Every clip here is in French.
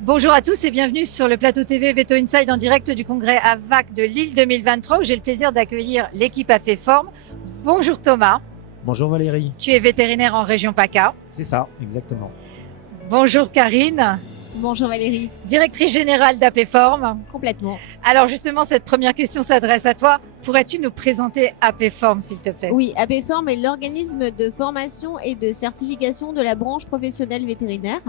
Bonjour à tous et bienvenue sur le plateau TV Veto Inside en direct du congrès AVAC de Lille 2023 où j'ai le plaisir d'accueillir l'équipe APForm. Bonjour Thomas. Bonjour Valérie. Tu es vétérinaire en région PACA. C'est ça, exactement. Bonjour Karine. Bonjour Valérie. Directrice générale d'APForm. Complètement. Alors justement, cette première question s'adresse à toi. Pourrais-tu nous présenter APForm s'il te plaît? Oui, APForm est l'organisme de formation et de certification de la branche professionnelle vétérinaire.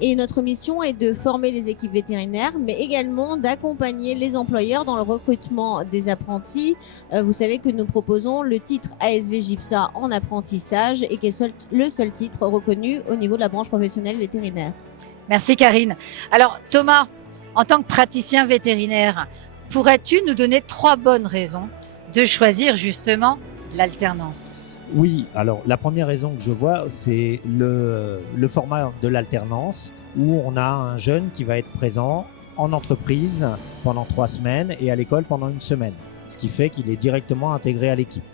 Et notre mission est de former les équipes vétérinaires, mais également d'accompagner les employeurs dans le recrutement des apprentis. Vous savez que nous proposons le titre ASV GIPSA en apprentissage et qui est le seul titre reconnu au niveau de la branche professionnelle vétérinaire. Merci Karine. Alors Thomas, en tant que praticien vétérinaire, pourrais-tu nous donner 3 bonnes raisons de choisir justement l'alternance? Oui, alors la première raison que je vois, c'est le format de l'alternance où on a un jeune qui va être présent en entreprise pendant 3 semaines et à l'école pendant 1 semaine, ce qui fait qu'il est directement intégré à l'équipe.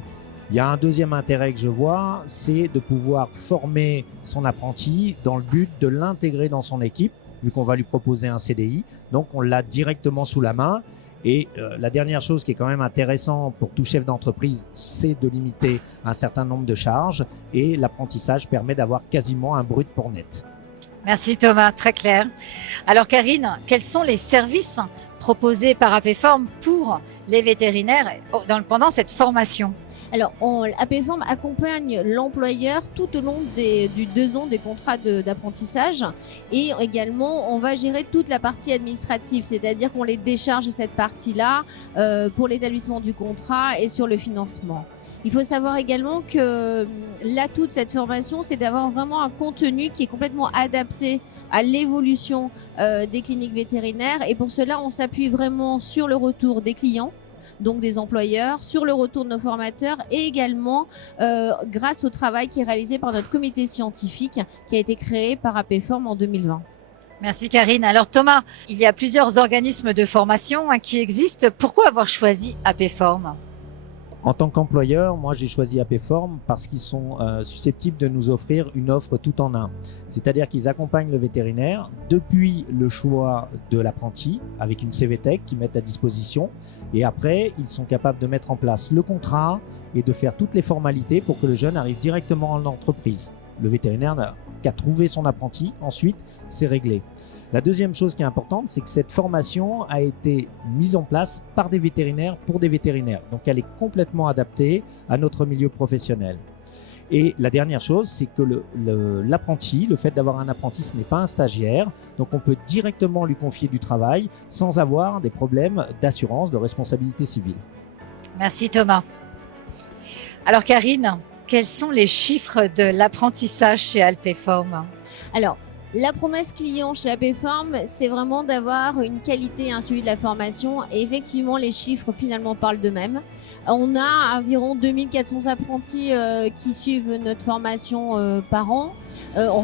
Il y a un deuxième intérêt que je vois, c'est de pouvoir former son apprenti dans le but de l'intégrer dans son équipe, vu qu'on va lui proposer un CDI, donc on l'a directement sous la main. Et la dernière chose qui est quand même intéressant pour tout chef d'entreprise, c'est de limiter un certain nombre de charges et l'apprentissage permet d'avoir quasiment un brut pour net. Merci Thomas, très clair. Alors Karine, quels sont les services proposés par APForm pour les vétérinaires pendant cette formation? Alors, APForm accompagne l'employeur tout au long du 2 ans des contrats d'apprentissage et également on va gérer toute la partie administrative, c'est-à-dire qu'on les décharge de cette partie-là pour l'établissement du contrat et sur le financement. Il faut savoir également que l'atout de cette formation, c'est d'avoir vraiment un contenu qui est complètement adapté à l'évolution des cliniques vétérinaires et pour cela, on s'appuie vraiment sur le retour des clients, donc des employeurs, sur le retour de nos formateurs et également grâce au travail qui est réalisé par notre comité scientifique qui a été créé par APForm en 2020. Merci Karine. Alors Thomas, il y a plusieurs organismes de formation qui existent. Pourquoi avoir choisi APForm ? En tant qu'employeur, moi j'ai choisi APForm parce qu'ils sont susceptibles de nous offrir une offre tout en un. C'est-à-dire qu'ils accompagnent le vétérinaire depuis le choix de l'apprenti avec une CVTech qu'ils mettent à disposition et après ils sont capables de mettre en place le contrat et de faire toutes les formalités pour que le jeune arrive directement en entreprise. Le vétérinaire n'a qu'à trouver son apprenti, ensuite c'est réglé. La deuxième chose qui est importante, c'est que cette formation a été mise en place par des vétérinaires pour des vétérinaires. Donc elle est complètement adaptée à notre milieu professionnel. Et la dernière chose, c'est que l'apprenti, le fait d'avoir un apprenti, ce n'est pas un stagiaire. Donc on peut directement lui confier du travail sans avoir des problèmes d'assurance, de responsabilité civile. Merci Thomas. Alors Karine, quels sont les chiffres de l'apprentissage chez APForm ? Alors, la promesse client chez APForm, c'est vraiment d'avoir une qualité et un suivi de la formation. Et effectivement, les chiffres finalement parlent d'eux-mêmes. On a environ 2400 apprentis qui suivent notre formation par an. On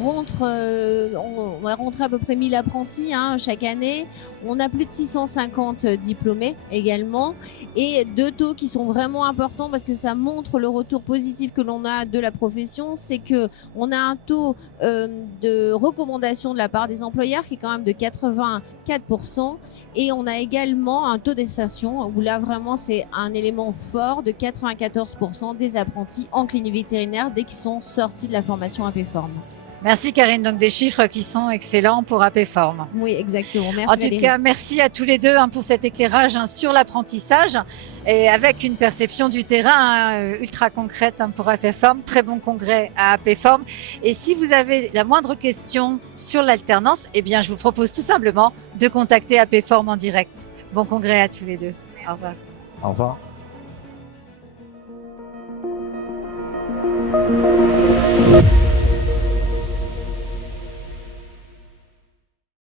va rentrer à peu près 1000 apprentis chaque année. On a plus de 650 diplômés également. Et 2 taux qui sont vraiment importants parce que ça montre le retour positif que l'on a de la profession. C'est qu'on a un taux de recommandation de la part des employeurs qui est quand même de 84%. Et on a également un taux d'extinction où là vraiment c'est un élément fort de 94% des apprentis en clinique vétérinaire dès qu'ils sont sortis de la formation APForm. Merci Karine, donc des chiffres qui sont excellents pour APForm. Oui, exactement. Merci En tout Valérie. cas, merci à tous les deux pour cet éclairage sur l'apprentissage et avec une perception du terrain ultra concrète pour APForm. Très bon congrès à APForm. Et si vous avez la moindre question sur l'alternance, eh bien, je vous propose tout simplement de contacter APForm en direct. Bon congrès à tous les deux. Au revoir. Au revoir.